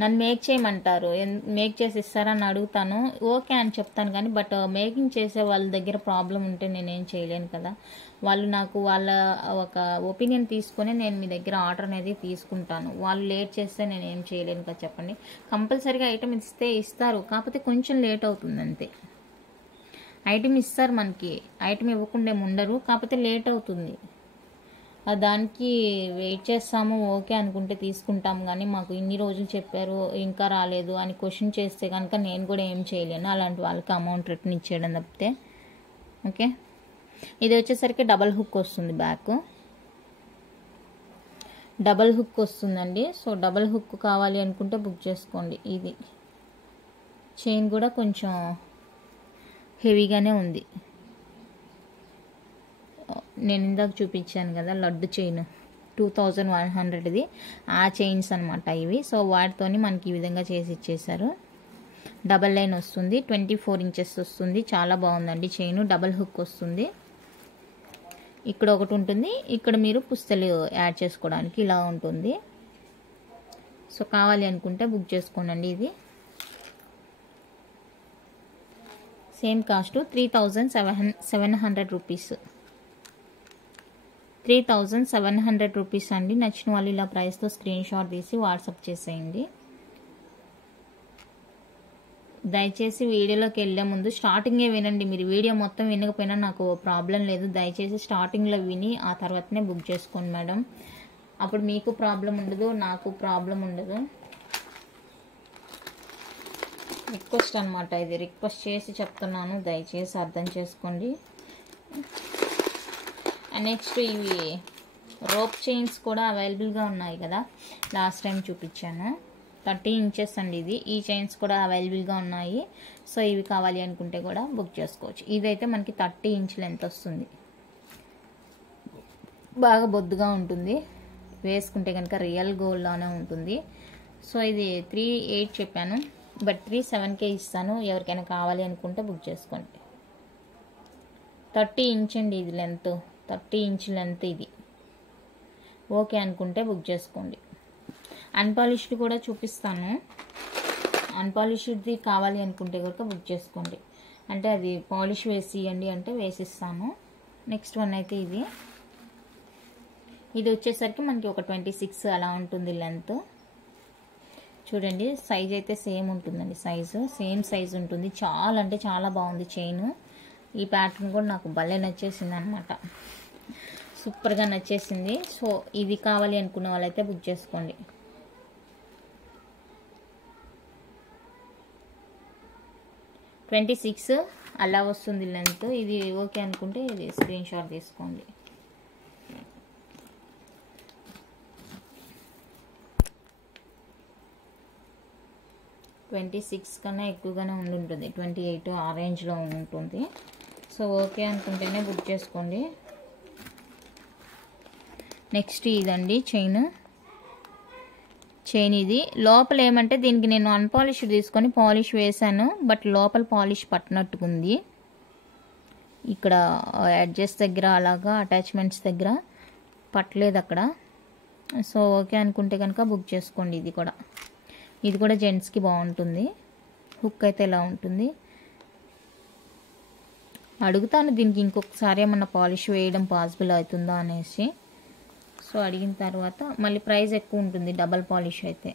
నన్ను మేక్ చేయమంటారు, మేక్ చేసి ఇస్తారని అడుగుతాను, ఓకే అని చెప్తాను. కానీ బట్ మేకింగ్ చేసే వాళ్ళ దగ్గర ప్రాబ్లం ఉంటే నేనేం చేయలేను కదా. వాళ్ళు నాకు వాళ్ళ ఒక ఒపీనియన్ తీసుకొని నేను మీ దగ్గర ఆర్డర్ అనేది తీసుకుంటాను. వాళ్ళు లేట్ చేస్తే నేను ఏం చేయలేను కదా, చెప్పండి. కంపల్సరీగా ఐటమ్ ఇస్తే ఇస్తారు, కాకపోతే కొంచెం లేట్ అవుతుంది అంతే. ఐటమ్ ఇస్తారు మనకి, ఐటమ్ ఇవ్వకుండా ఉండరు, కాకపోతే లేట్ అవుతుంది. దానికి వెయిట్ చేస్తాము, ఓకే అనుకుంటే తీసుకుంటాం. కానీ మాకు ఇన్ని రోజులు చెప్పారు ఇంకా రాలేదు అని క్వశ్చన్ చేస్తే కనుక నేను కూడా ఏం చేయలేను. అలాంటి వాళ్ళకి అమౌంట్ రిటర్న్ ఇచ్చేయడం తప్పితే. ఓకే, ఇది వచ్చేసరికి డబల్ హుక్ వస్తుంది, బ్యాక్ డబల్ హుక్ వస్తుందండి. సో డబల్ హుక్ కావాలి అనుకుంటే బుక్ చేసుకోండి. ఇది చైన్ కూడా కొంచెం హెవీగానే ఉంది. నేను ఇందాక చూపించాను కదా లడ్డు చైన్, 2100ది ఆ చైన్స్ అనమాట ఇవి. సో వాటితోని మనకి ఈ విధంగా చేసి ఇచ్చేసారు. డబల్ లైన్ వస్తుంది, 24 ఇంచెస్ వస్తుంది. చాలా బాగుందండి చైన్. డబల్ హుక్ వస్తుంది. ఇక్కడ ఒకటి ఉంటుంది, ఇక్కడ మీరు పుస్తలు యాడ్ చేసుకోవడానికి ఇలా ఉంటుంది. సో కావాలి అనుకుంటే బుక్ చేసుకోనండి. ఇది సేమ్ కాస్ట్ 3700 రూపీస్. 3700 రూపీస్ అండి. నచ్చిన వాళ్ళు ఇలా ప్రైస్తో స్క్రీన్ షాట్ తీసి వాట్సాప్ చేసేయండి. దయచేసి వీడియోలోకి వెళ్ళే ముందు స్టార్టింగే వినండి. మీరు వీడియో మొత్తం వినకపోయినా నాకు ప్రాబ్లం లేదు. దయచేసి స్టార్టింగ్లో విని ఆ తర్వాతనే బుక్ చేసుకోండి మేడం. అప్పుడు మీకు ప్రాబ్లం ఉండదు, నాకు ప్రాబ్లం ఉండదు. రిక్వెస్ట్ అనమాట, ఇది రిక్వెస్ట్ చేసి చెప్తున్నాను, దయచేసి అర్థం చేసుకోండి. నెక్స్ట్ ఇవి రోప్ చైన్స్ కూడా అవైలబుల్గా ఉన్నాయి కదా, లాస్ట్ టైం చూపించాను. 30 ఇంచెస్ అండి ఇది. ఈ చైన్స్ కూడా అవైలబుల్గా ఉన్నాయి. సో ఇవి కావాలి అనుకుంటే కూడా బుక్ చేసుకోవచ్చు. ఇదైతే మనకి 30 ఇంచ్ లెంత్ వస్తుంది. బాగా బొద్దుగా ఉంటుంది, వేసుకుంటే కనుక రియల్ గోల్డ్ లానే ఉంటుంది. సో ఇది 38 చెప్పాను, బట్ 37K ఇస్తాను. ఎవరికైనా కావాలి అనుకుంటే బుక్ చేసుకోండి. 30 ఇంచ్ అండి ఇది లెంత్, 30 ఇంచ్ లెంత్ ఇది. ఓకే అనుకుంటే బుక్ చేసుకోండి. అన్పాలిష్డ్ కూడా చూపిస్తాను. అన్పాలిష్డ్ది కావాలి అనుకుంటే కనుక బుక్ చేసుకోండి. అంటే అది పాలిష్ వేసి ఇవ్వండి అంటే వేసిస్తాను. నెక్స్ట్ వన్ అయితే ఇది. ఇది వచ్చేసరికి మనకి ఒక 26 అలా ఉంటుంది లెంత్. చూడండి సైజ్ అయితే సేమ్ ఉంటుందండి, సేమ్ సైజ్ ఉంటుంది. చాలా అంటే చాలా బాగుంది చైన్. ఈ ప్యాటర్న్ కూడా నాకు భలే నచ్చేసింది అనమాట, సూపర్గా నచ్చేసింది. సో ఇది కావాలి అనుకున్న వాళ్ళైతే బుక్ చేసుకోండి. $26 అలా వస్తుంది లెంత్. ఇది ఓకే అనుకుంటే ఇది స్క్రీన్ షాట్ తీసుకోండి. $26 కన్నా ఎక్కువగానే ఉంటుంది, 28 ఆ రేంజ్లో ఉంటుంది. సో ఓకే అనుకుంటేనే బుక్ చేసుకోండి. నెక్స్ట్ ఇదండి చైన్ ఇది. లోపల ఏమంటే దీనికి నేను అన్పాలిష్ తీసుకొని పాలిష్ వేసాను, బట్ లోపల పాలిష్ పట్టినట్టుకుంది. ఇక్కడ అడ్జస్ట్ దగ్గర అలాగా అటాచ్మెంట్స్ దగ్గర పట్టలేదు అక్కడ. సో ఓకే అనుకుంటే కనుక బుక్ చేసుకోండి. ఇది కూడా జెంట్స్కి బాగుంటుంది. హుక్ అయితే ఇలా ఉంటుంది. అడుగుతాను దీనికి ఇంకొకసారి ఏమన్నా పాలిష్ వేయడం పాసిబుల్ అవుతుందా అనేసి. సో అడిగిన తర్వాత మళ్ళీ ప్రైస్ ఎక్కువ ఉంటుంది డబల్ పాలిష్ అయితే.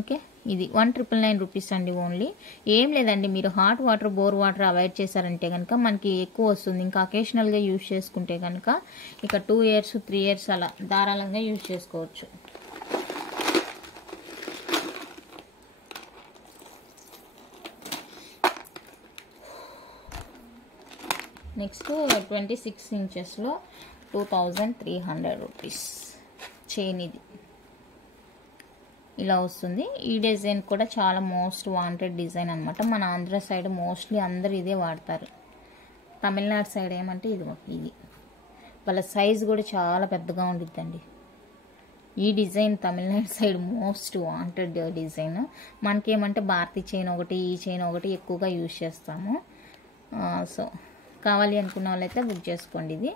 ఓకే, ఇది 1999 రూపీస్ అండి ఓన్లీ. ఏం లేదండి, మీరు hot water bore water avoid చేశారంటే కనుక మనకి ఎక్కువ వస్తుంది. ఇంకా అకేషనల్గా యూజ్ చేసుకుంటే కనుక ఇక 2 years 3 years అలా ధారాళంగా యూజ్ చేసుకోవచ్చు. నెక్స్ట్ 26 ఇంచెస్లో 2300 రూపీస్ చైన్ ఇది ఇలా వస్తుంది. ఈ డిజైన్ కూడా చాలా మోస్ట్ వాంటెడ్ డిజైన్ అనమాట. మన ఆంధ్ర సైడ్ మోస్ట్లీ అందరు ఇదే వాడతారు. తమిళనాడు సైడ్ ఏమంటే ఇది వాళ్ళ సైజ్ కూడా చాలా పెద్దగా ఉండిద్దండి. ఈ design Tamil Nadu side most wanted design. మనకేమంటే భారతీ చైన్ ఒకటి, ఈ చైన్ ఒకటి ఎక్కువగా యూజ్ చేస్తాము. సో కావాలి అనుకున్న వాళ్ళైతే బుక్ చేసుకోండి. ఇది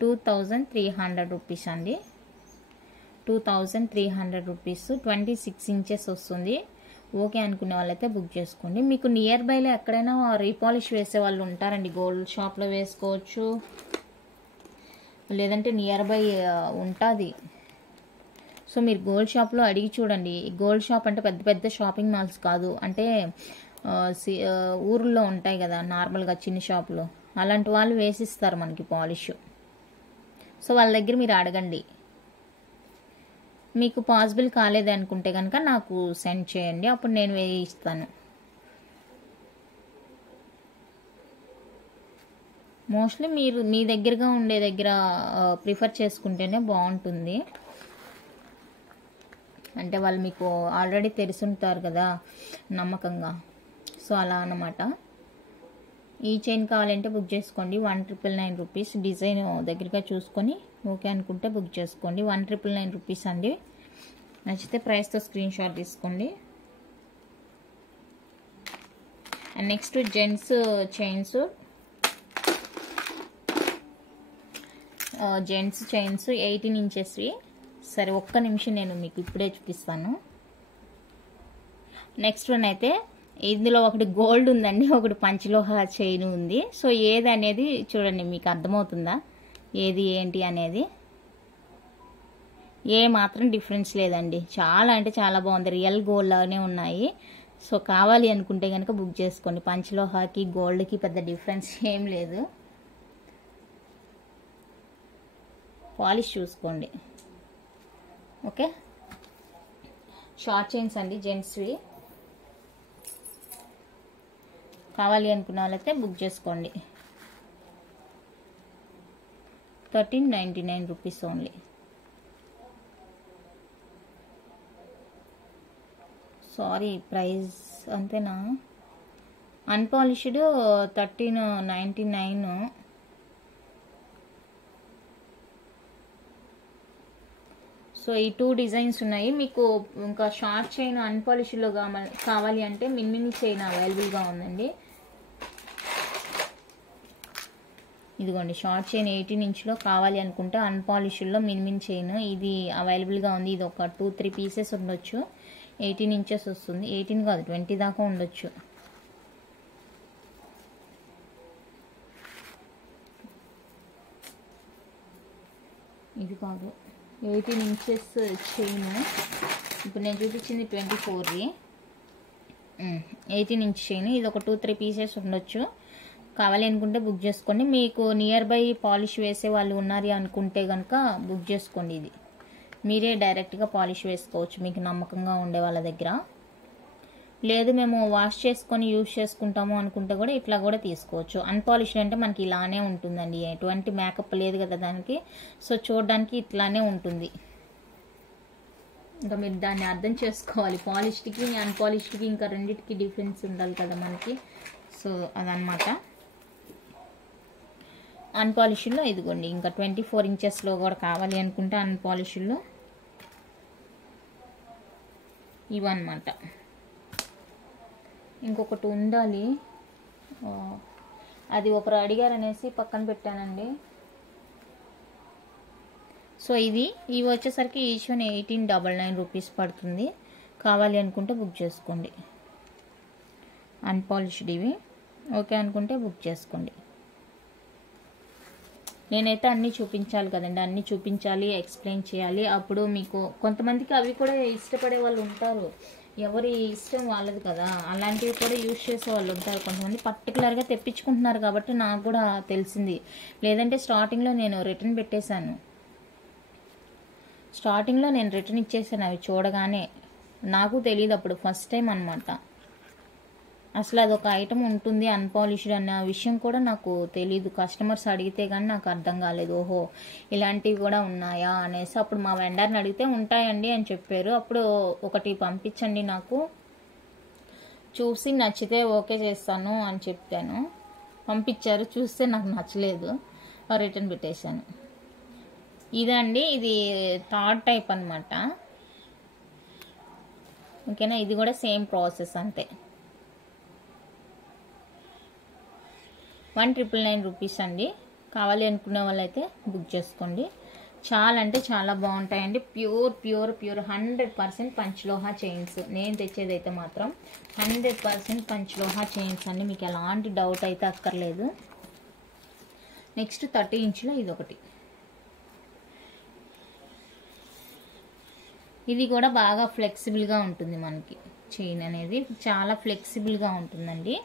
2300 రూపీస్ అండి. 2300 రూపీస్, 26 ఇంచెస్ వస్తుంది. ఓకే అనుకునే వాళ్ళైతే బుక్ చేసుకోండి. మీకు నియర్ బైలో ఎక్కడైనా రీపాలిష్ వేసే వాళ్ళు ఉంటారండి. గోల్డ్ షాప్లో వేసుకోవచ్చు, లేదంటే నియర్ బై ఉంటుంది. సో మీరు గోల్డ్ షాప్లో అడిగి చూడండి. గోల్డ్ షాప్ అంటే పెద్ద పెద్ద షాపింగ్ మాల్స్ కాదు, అంటే ఊర్లో ఉంటాయి కదా నార్మల్గా చిన్న షాపులో, అలాంటి వాళ్ళు వేసిస్తారు మనకి పాలిష్. సో వాళ్ళ దగ్గర మీరు అడగండి. మీకు పాసిబుల్ కాలేదనుకుంటే కనుక నాకు సెండ్ చేయండి, అప్పుడు నేను వేయిస్తాను. మోస్ట్లీ మీరు మీ దగ్గరగా ఉండే దగ్గర ప్రిఫర్ చేసుకుంటేనే బాగుంటుంది. అంటే వాళ్ళు మీకు ఆల్రెడీ తెలుసుంటారు కదా నమ్మకంగా. సో అలా అన్నమాట. ఈ చైన్ కావాలంటే బుక్ చేసుకోండి 1999 రూపీస్. డిజైన్ దగ్గరగా చూసుకొని ఓకే అనుకుంటే బుక్ చేసుకోండి. 1999 రూపీస్ అండి. నచ్చితే ప్రైస్తో స్క్రీన్ షాట్ తీసుకోండి. And next gents chains. Gents chains 18 ఇంచెస్వి. సరే ఒక్క నిమిషం నేను మీకు ఇప్పుడే చూపిస్తాను. నెక్స్ట్ వన్ అయితే ఇందులో ఒకటి గోల్డ్ ఉందండి, ఒకటి పంచలోహ చైన్ ఉంది. సో ఏది అనేది చూడండి, మీకు అర్థమవుతుందా ఏది ఏంటి అనేది. ఏ మాత్రం డిఫరెన్స్ లేదండి, చాలా అంటే చాలా బాగుంది. రియల్ గోల్డ్ లానే ఉన్నాయి. సో కావాలి అనుకుంటే కనుక బుక్ చేసుకోండి. పంచలోహాకి గోల్డ్కి పెద్ద డిఫరెన్స్ ఏం లేదు. పాలిష్ చూసుకోండి. ఓకే, షార్ట్ చైన్స్ అండి జెంట్స్వి. కావాలి అనుకున్న వాళ్ళైతే బుక్ చేసుకోండి. 1399 రూపీస్ ఓన్లీ. సారీ ప్రైస్ అంతేనా? అన్పాలిష్డ్ 1399. సో ఈ 2 డిజైన్స్ ఉన్నాయి. మీకు ఇంకా షార్ట్ చైన్ అన్పాలిష్డ్లో కావాలి అంటే మినీ చైన్ అవైలబుల్గా ఉందండి. ఇదిగోండి షార్ట్ చైన్ 18 ఇంచ్లో కావాలి అనుకుంటే అన్పాలిష్డ్లో మినీ చైన్ ఇది అవైలబుల్గా ఉంది. ఇది ఒక 2-3 పీసెస్ ఉండొచ్చు. 18 ఇంచెస్ వస్తుంది. 18 కాదు 20 దాకా ఉండొచ్చు. ఇది కాదు 18 ఇంచెస్ చైన్. ఇప్పుడు నేను చూపించింది 24ది. 18 ఇంచ్ చైన్. ఇది ఒక 2-3 పీసెస్ ఉండొచ్చు. కావాలి అనుకుంటే బుక్ చేసుకోండి. మీకు నియర్ బై పాలిష్ వేసే వాళ్ళు ఉన్నారు అనుకుంటే కనుక బుక్ చేసుకోండి. ఇది మీరే డైరెక్ట్గా పాలిష్ వేసుకోవచ్చు మీకు నమ్మకంగా ఉండే వాళ్ళ దగ్గర. లేదు మేము వాష్ చేసుకొని యూజ్ చేసుకుంటాము అనుకుంటే కూడా ఇట్లా కూడా తీసుకోవచ్చు. అన్పాలిష్డ్ అంటే మనకి ఇలానే ఉంటుందండి, ఎటువంటి మేకప్ లేదు కదా దానికి. సో చూడడానికి ఇట్లానే ఉంటుంది. ఇంకా మీరు దాన్ని అర్థం చేసుకోవాలి. పాలిష్డ్కి అన్పాలిష్డ్కి ఇంకా రెండింటికి డిఫరెన్స్ ఉండాలి కదా మనకి. సో అదనమాట. అన్పాలిష్డ్లో ఇదిగోండి ఇంకా 24 ఇంచెస్లో కూడా కావాలి అనుకుంటే అన్పాలిష్డ్లో ఇవన్నమాట. ఇంకొకటి ఉండాలి, అది ఒకరు అడిగారు అనేసి పక్కన పెట్టానండి. సో ఇవి వచ్చేసరికి ఈచ్ వన్ 1899 రూపీస్ పడుతుంది. కావాలి అనుకుంటే బుక్ చేసుకోండి. అన్పాలిష్డ్ ఇవి ఓకే అనుకుంటే బుక్ చేసుకోండి. నేనైతే అన్నీ చూపించాలి కదండి, అన్నీ చూపించాలి, ఎక్స్ప్లెయిన్ చేయాలి. అప్పుడు మీకు కొంతమందికి అవి కూడా ఇష్టపడే వాళ్ళు ఉంటారు, ఎవరి ఇష్టం వాళ్ళది కదా. అలాంటివి కూడా యూజ్ చేసే వాళ్ళు ఉంటారు. కొంతమంది పర్టికులర్గా తెప్పించుకుంటున్నారు కాబట్టి నాకు కూడా తెలిసింది. లేదంటే స్టార్టింగ్లో నేను రిటర్న్ పెట్టేశాను. స్టార్టింగ్లో నేను రిటర్న్ ఇచ్చేసాను అవి చూడగానే. నాకు తెలియదు అప్పుడు, ఫస్ట్ టైం అనమాట. అసలు అదొక ఐటమ్ ఉంటుంది అన్పాలిష్డ్ అన్న విషయం కూడా నాకు తెలీదు. కస్టమర్స్ అడిగితే కానీ నాకు అర్థం కాలేదు. ఓహో ఇలాంటివి కూడా ఉన్నాయా అనేసి. అప్పుడు మా వెండర్ని అడిగితే ఉంటాయండి అని చెప్పారు. అప్పుడు ఒకటి పంపించండి నాకు, చూసి నచ్చితే ఓకే చేస్తాను అని చెప్పాను. పంపించారు, చూస్తే నాకు నచ్చలేదు, రిటర్న్ పెట్టేశాను. ఇదండి, ఇది థర్డ్ టైప్ అనమాట. ఓకేనా, ఇది కూడా సేమ్ ప్రాసెస్ అంతే. 1999 రూపీస్ అండి. కావాలి అనుకునే వాళ్ళైతే బుక్ చేసుకోండి. చాలా అంటే చాలా బాగుంటాయండి. ప్యూర్ 100% పంచలోహ చైన్స్. నేను తెచ్చేదైతే మాత్రం 100% పంచలోహ చైన్స్ అండి, మీకు ఎలాంటి డౌట్ అయితే అక్కర్లేదు. నెక్స్ట్ 30 ఇంచులో ఇది ఒకటి. ఇది కూడా బాగా ఫ్లెక్సిబుల్గా ఉంటుంది మనకి. చైన్ అనేది చాలా ఫ్లెక్సిబుల్గా ఉంటుందండి.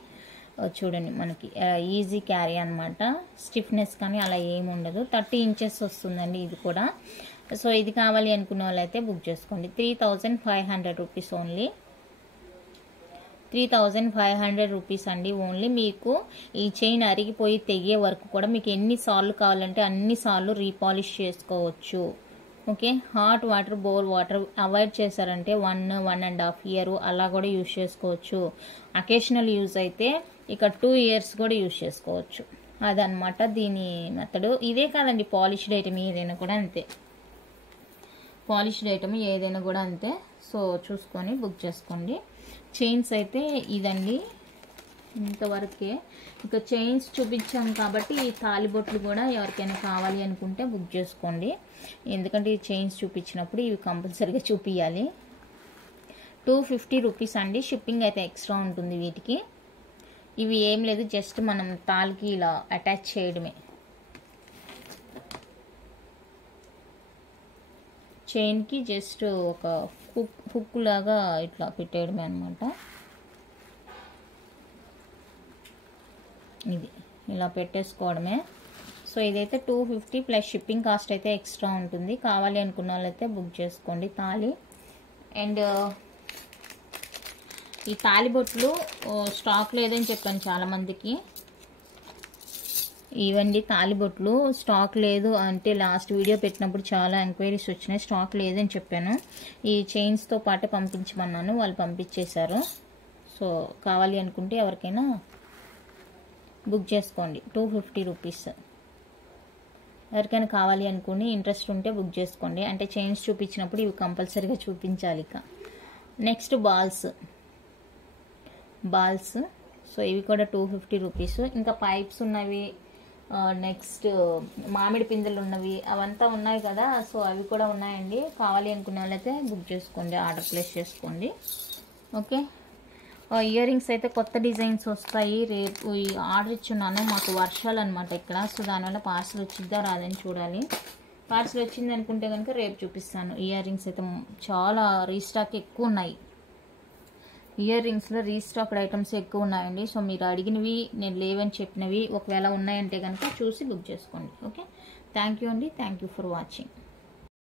చూడండి మనకి ఈజీ క్యారీ అనమాట. స్టిఫ్నెస్ కానీ అలా ఏమి ఉండదు. 30 ఇంచెస్ వస్తుందండి ఇది కూడా. సో ఇది కావాలి అనుకున్న వాళ్ళైతే బుక్ చేసుకోండి. 3500 రూపీస్ ఓన్లీ. 3500 రూపీస్ అండి ఓన్లీ. మీకు ఈ చైన్ అరిగిపోయి తెగే వరకు కూడా మీకు ఎన్నిసార్లు కావాలంటే అన్నిసార్లు రీపాలిష్ చేసుకోవచ్చు. Okay, hot water, bore water avoid చేశారంటే 1.5 ఇయర్ అలా కూడా యూజ్ చేసుకోవచ్చు. అకేషనల్ యూజ్ అయితే ఇక 2 ఇయర్స్ కూడా యూజ్ చేసుకోవచ్చు. అదనమాట దీని మెథడ్. ఇదే కాదండి, పాలిష్డ్ ఐటమ్ ఏదైనా కూడా అంతే, పాలిష్డ్ ఐటమ్ ఏదైనా కూడా అంతే. సో చూసుకొని బుక్ చేసుకోండి. చైన్స్ అయితే ఇదండి, ఇంతవరకే. ఇక చైన్స్ చూపించాం కాబట్టి ఈ తాలిబొట్లు కూడా ఎవరికైనా కావాలి అనుకుంటే బుక్ చేసుకోండి. ఎందుకంటే ఈ చైన్స్ చూపించినప్పుడు ఇవి కంపల్సరీగా చూపించాలి. 250 రూపీస్ అండి. షిప్పింగ్ అయితే ఎక్స్ట్రా ఉంటుంది వీటికి. ఇవి ఏం లేదు, జస్ట్ మనం తాలికి ఇలా అటాచ్ చేయడమే. చైన్కి జస్ట్ ఒక హుక్ లాగా ఇట్లా పెట్టేయడమే అనమాట. ఇది ఇలా పెట్టేసుకోవడమే. సో ఇదైతే 250 ప్లస్ షిప్పింగ్ కాస్ట్ అయితే ఎక్స్ట్రా ఉంటుంది. కావాలి అనుకున్న వాళ్ళైతే బుక్ చేసుకోండి తాళి. అండ్ ఈ తాలిబొట్లు స్టాక్ లేదని చెప్పాను చాలామందికి. ఇవండి తాలిబొట్లు స్టాక్ లేదు అంటే లాస్ట్ వీడియో పెట్టినప్పుడు చాలా ఎంక్వైరీస్ వచ్చినాయి, స్టాక్ లేదని చెప్పాను. ఈ చైన్స్తో పాటు పంపించమన్నాను, వాళ్ళు పంపించేశారు. సో కావాలి అనుకుంటే ఎవరికైనా బుక్ చేసుకోండి. 250 రూపీస్. ఎవరికైనా కావాలి అనుకుని ఇంట్రెస్ట్ ఉంటే బుక్ చేసుకోండి. అంటే చైన్స్ చూపించినప్పుడు ఇవి కంపల్సరీగా చూపించాలి. ఇక నెక్స్ట్ బాల్స్. సో ఇవి కూడా 250 రూపీస్. ఇంకా పైప్స్ ఉన్నవి, నెక్స్ట్ మామిడి పిందెలు ఉన్నవి, అవంతా ఉన్నాయి కదా. సో అవి కూడా ఉన్నాయండి. కావాలి అనుకున్న వాళ్ళైతే బుక్ చేసుకోండి, ఆర్డర్ ప్లేస్ చేసుకోండి. ఓకే, ఇయర్ రింగ్స్ అయితే కొత్త డిజైన్స్ వస్తాయి. రేపు ఆర్డర్ ఇచ్చున్నాను, మాకు వర్షాలు అనమాట ఇక్కడ. సో దానివల్ల పార్సల్ వచ్చిద్దా రాదని చూడాలి. పార్సల్ వచ్చింది అనుకుంటే కనుక రేపు చూపిస్తాను. ఇయర్ రింగ్స్ అయితే చాలా రీస్టాక్ ఎక్కువ ఉన్నాయి. ఇయర్ రింగ్స్లో రీస్టాక్డ్ ఐటమ్స్ ఎక్కువ ఉన్నాయండి. సో మీరు అడిగినవి, నేను లేవని చెప్పినవి ఒకవేళ ఉన్నాయంటే కనుక చూసి బుక్ చేసుకోండి. ఓకే, థ్యాంక్ యూ అండి. Thank you for watching.